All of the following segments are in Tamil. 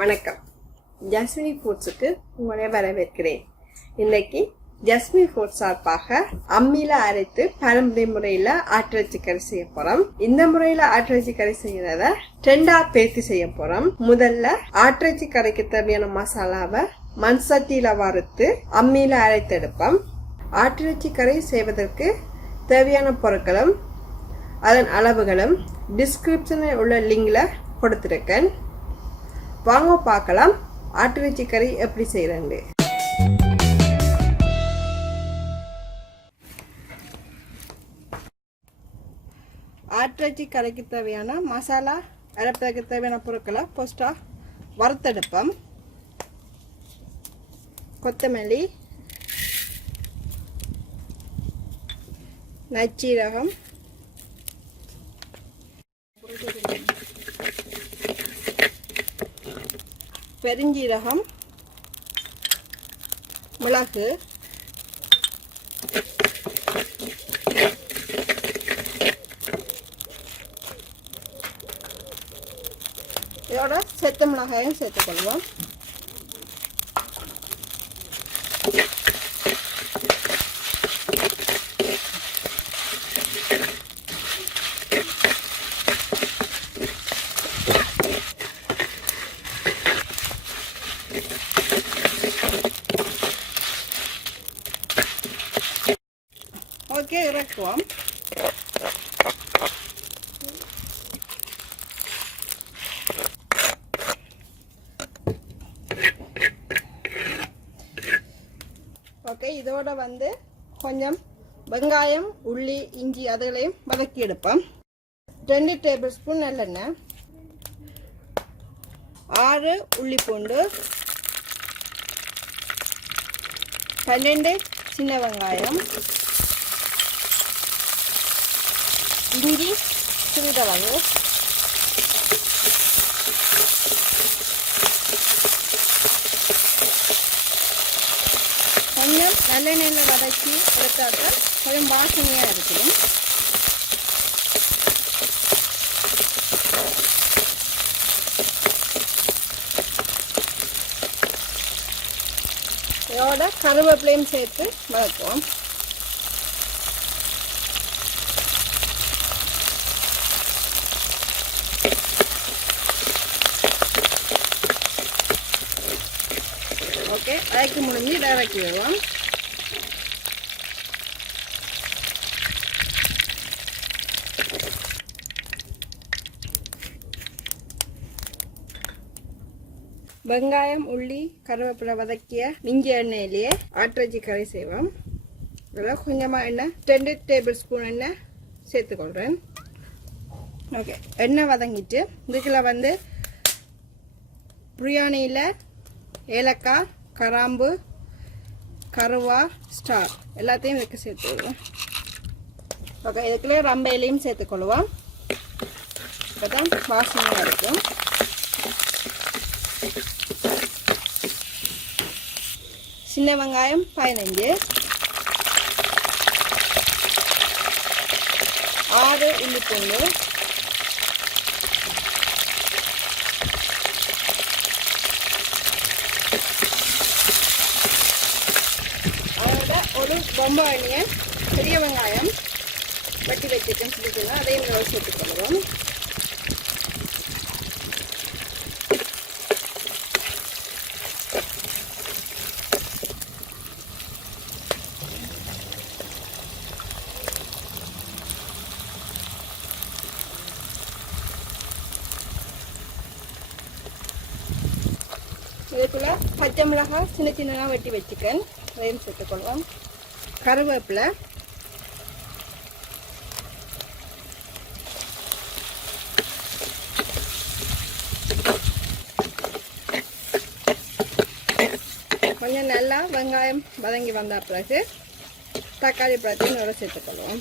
வணக்கம். ஜஸ்மி ஃபுட்ஸுக்கு உங்களை வரவேற்கிறேன். இன்னைக்கு ஜஸ்மி ஃபுட்ஸ் சார்பாக அம்மியில அரைத்து பாரம்பரிய முறையில ஆட்டிறைச்சி கறி செய்ய போறோம். இந்த முறையில ஆட்டிறைச்சி கறி செய்யறத ரெண்டா பேர்த்தி செய்ய போறோம். முதல்ல ஆட்டிறைச்சி கறிக்கு தேவையான மசாலாவை மண் சட்டியில வறுத்து அம்மியில அரைத்து எடுப்போம். ஆட்டிறைச்சி கறி செய்வதற்கு தேவையான பொருட்களும் அதன் அளவுகளும் டிஸ்கிரிப்ஷனில் உள்ள லிங்க்ல கொடுத்திருக்கேன். வாங்க பார்க்கலாம் ஆட்டிறைச்சி கறி எப்படி செய்யறது. ஆட்டிறைச்சி கறிக்கு தேவையான மசாலா அரைப்பதற்கு தேவையான பொருட்களை ஃபர்ஸ்டா வறுத்தெடுப்போம். கொத்தமல்லி, நச்சீரகம், பெருஞ்சீரகம், மிளகு, இதோட செத்த மிளகாயும் சேர்த்துக்கொள்வோம். ஓகே, இறக்குவோம். ஓகே, இதோட கொஞ்சம் வெங்காயம், உள்ளி, இஞ்சி அதுகளையும் வதக்கி எடுப்போம். 2 டேபிள் ஸ்பூன் நல்லெண்ணெய், 6 உள்ளி பூண்டு, 12 சின்ன வெங்காயம், இஞ்சி சிறிதளவு, கொஞ்சம் நல்லெண்ணெயில் வதக்கி எடுத்தாக்க கொஞ்சம் வாசனையாக இருக்கும். இதோட கருவேப்பிலையும் சேர்த்து வதக்குவோம். ஓகே, அதுக்கு முடிஞ்சு இறக்கி விடுவோம். வெங்காயம், உள்ளி, கருவேப்பிலை வதக்கிய இஞ்சி எண்ணெயிலேயே ஆட்டிறைச்சி கறி செய்வோம். இதில் கொஞ்சமாக எண்ணெய் 2 டேபிள் ஸ்பூன் எண்ணெய் சேர்த்துக்கொள்கிறேன். ஓகே, எண்ணெய் வதங்கிட்டு இதுக்குள்ள பிரியாணியில் ஏலக்காய், கராம்பு, கருவா, ஸ்டார் எல்லாத்தையும் இதுக்கு சேர்த்துக்குவோம். ஓகே, இதுக்குள்ளே ரம்ப இலையும் சேர்த்துக்கொள்வோம். இப்போ தான் வாசனையாக இருக்கும். சின்ன வெங்காயம் 15, 6 உள்ளி பூண்டு, ஒரு பொம்பை ஆனியன், பெரிய வெங்காயம் வெட்டி வச்சுட்டேன்னு சொல்லிட்டுனா அதையும் சேர்த்துக்கொள்வோம். இதுக்குள்ள பச்சை மிளகாய் சின்ன சின்னதாக வெட்டி வச்சுக்கேன், அதையும் சேர்த்துக்கொள்வோம். கருவேப்பிலை, கொஞ்சம் நல்லா வெங்காயம் வதங்கி வந்த பிறகு தக்காளி பழத்தையும் நல்லா சேர்த்துக்கொள்வோம்.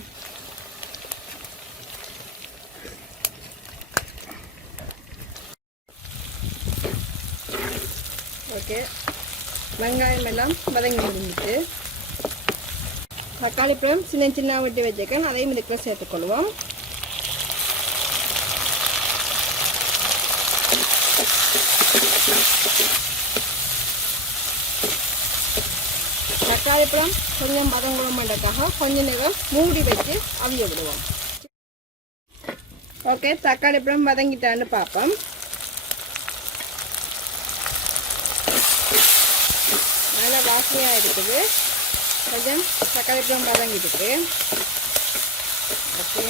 ஓகே, வெங்காயம் எல்லாம் வதங்கி முடிஞ்சிட்டு தக்காளி பழம் சின்ன சின்ன வெட்டி வச்சுக்கேன், அதையும் இதுக்குள்ள சேர்த்துக்கொள்வோம். தக்காளி பழம் கொஞ்சம் வதங்கணும் பண்ணுறதுக்காக கொஞ்சம் நேரம் மூடி வச்சு அவிய விடுவோம். ஓகே, தக்காளி பழம் வதங்கிட்டான்னு பார்ப்போம். நல்லா வாசனையாக இருக்குது. கொஞ்சம் தக்காளி பழம் வதங்கிட்டு. ஓகே,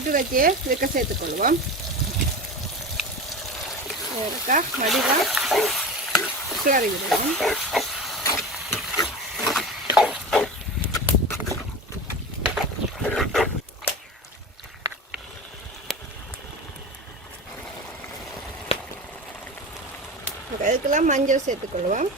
இது வச்சு இதுக்க சேர்த்துக்கொள்வோம். வடிவாக சுகரி விடுவோம். அதுக்கெல்லாம் மஞ்சள் சேர்த்துக்கொள்வோம்.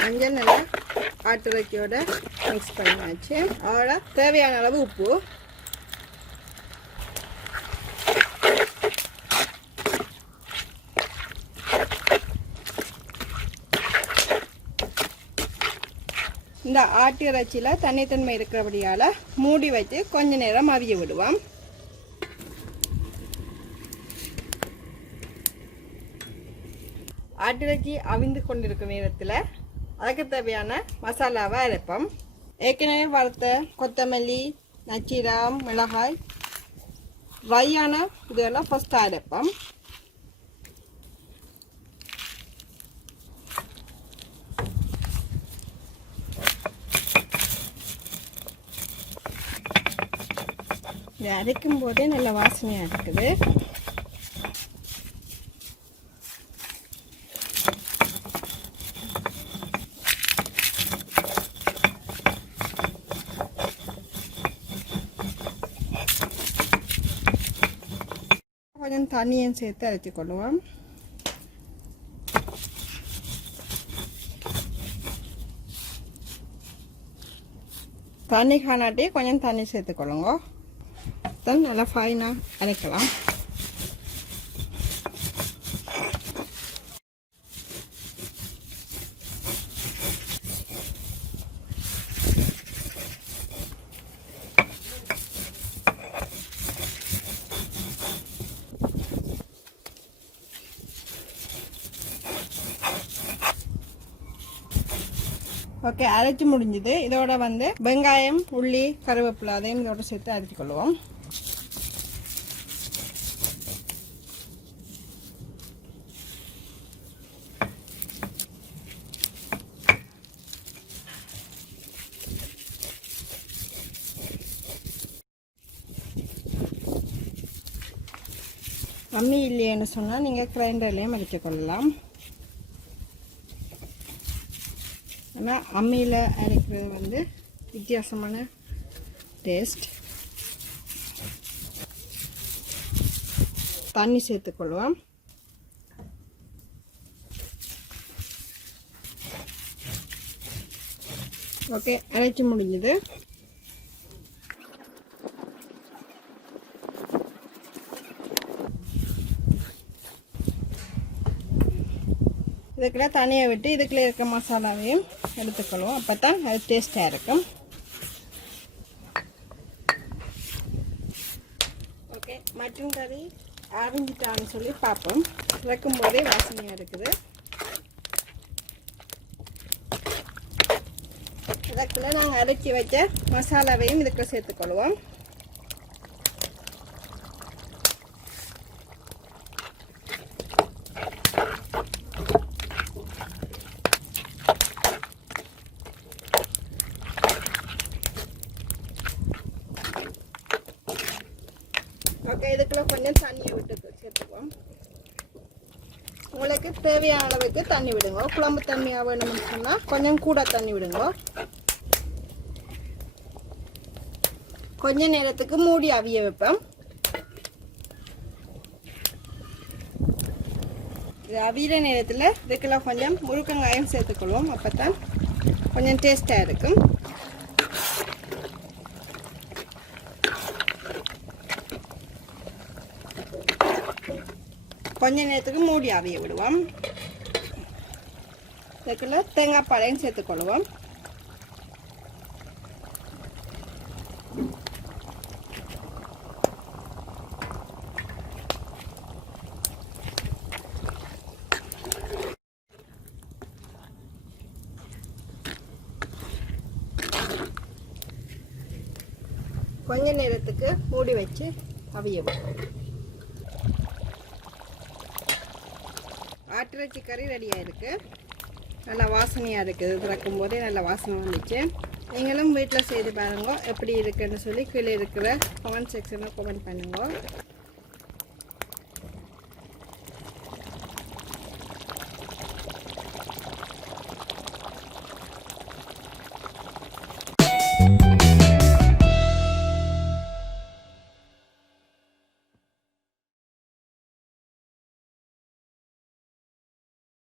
மஞ்சள் நல்லா ஆட்டுரைக்கியோட மிக்ஸ் பண்ணியாச்சு. அதோட தேவையான அளவு உப்பு, இந்த ஆட்டு இறைச்சியில் தண்ணித்தன்மை இருக்கிறபடியால் மூடி வச்சு கொஞ்ச நேரம் அவிய விடுவோம். ஆட்டிறைச்சி அவிந்து கொண்டிருக்கும் நேரத்தில் அதுக்கு தேவையான மசாலாவை அரைப்போம். ஏற்கனவே வறுத்த கொத்தமல்லி, நச்சீரம், மிளகாய், ட்ரையான இதெல்லாம் ஃபஸ்ட்டு அரைப்போம். இது அரைக்கும் போதே நல்ல வாசனையாக இருக்குது. கொஞ்சம் தண்ணியும் சேர்த்து அரைச்சி கொள்ளுவோம். தண்ணி காணாட்டி கொஞ்சம் தண்ணி சேர்த்துக்கொள்ளுங்க. தான் நல்லா ஃபைனாக அரைக்கலாம். ஓகே, அரைச்சி முடிஞ்சுது. இதோட வந்து வெங்காயம், உள்ளி, கருவேப்பிலை அதையும் இதோட சேர்த்து அரைச்சி கொள்ளுவோம். அம்மி இல்லைன்னு சொன்னால் நீங்கள் கிரைண்டர்லேயும் அரைச்சி கொள்ளலாம். ஆனால் அம்மியில் அரைக்கிறது வந்து வித்தியாசமான டேஸ்ட். தண்ணி சேர்த்துக்கொள்வோம். ஓகே, அரைச்சி முடிஞ்சது. இதுக்குள்ள தனியாக விட்டு இதுக்குள்ளே இருக்க மசாலாவையும் எடுத்துக்கொள்வோம். அப்போ தான் அது டேஸ்ட்டாக இருக்கும். ஓகே, மட்டன் கறி அரைஞ்சிட்டான்னு சொல்லி பார்ப்போம். இறக்கும் போதே வாசனையாக இருக்குது. இதுக்குள்ளே நாங்கள் அரைச்சி வச்ச மசாலாவையும் இதுக்குள்ள சேர்த்துக்கொள்வோம். ஓகே, இதுக்குள்ள கொஞ்சம் தண்ணியை விட்டு சேர்த்துக்குவோம். உங்களுக்கு தேவையான அளவுக்கு தண்ணி விடுங்க. குழம்பு தண்ணியாக வேணும்னு சொன்னால் கொஞ்சம் கூட தண்ணி விடுங்க. கொஞ்ச நேரத்துக்கு மூடி அவிய வைப்போம். இது அவியிற நேரத்தில் இதுக்கெல்லாம் கொஞ்சம் முருங்கங்காயம் சேர்த்துக்கொள்வோம். அப்போ தான் கொஞ்சம் டேஸ்ட்டாக இருக்கும். கொஞ்ச நேரத்துக்கு மூடி அவிய விடுவோம். இதுக்குள்ள தேங்காய் பாலையும் சேர்த்துக்கொள்வோம். கொஞ்ச நேரத்துக்கு மூடி வச்சு அவிய விடுவோம். ஆட்டிறைச்சி கறி ரெடியாக இருக்குது. நல்லா வாசனையாக இருக்குது. திறக்கும் போதே நல்ல வாசனை வந்துச்சு. நீங்களும் வீட்டில் செய்து பாருங்க எப்படி இருக்குன்னு சொல்லி கீழே இருக்கிற கமெண்ட் செக்ஷனில் கமெண்ட் பண்ணுங்க.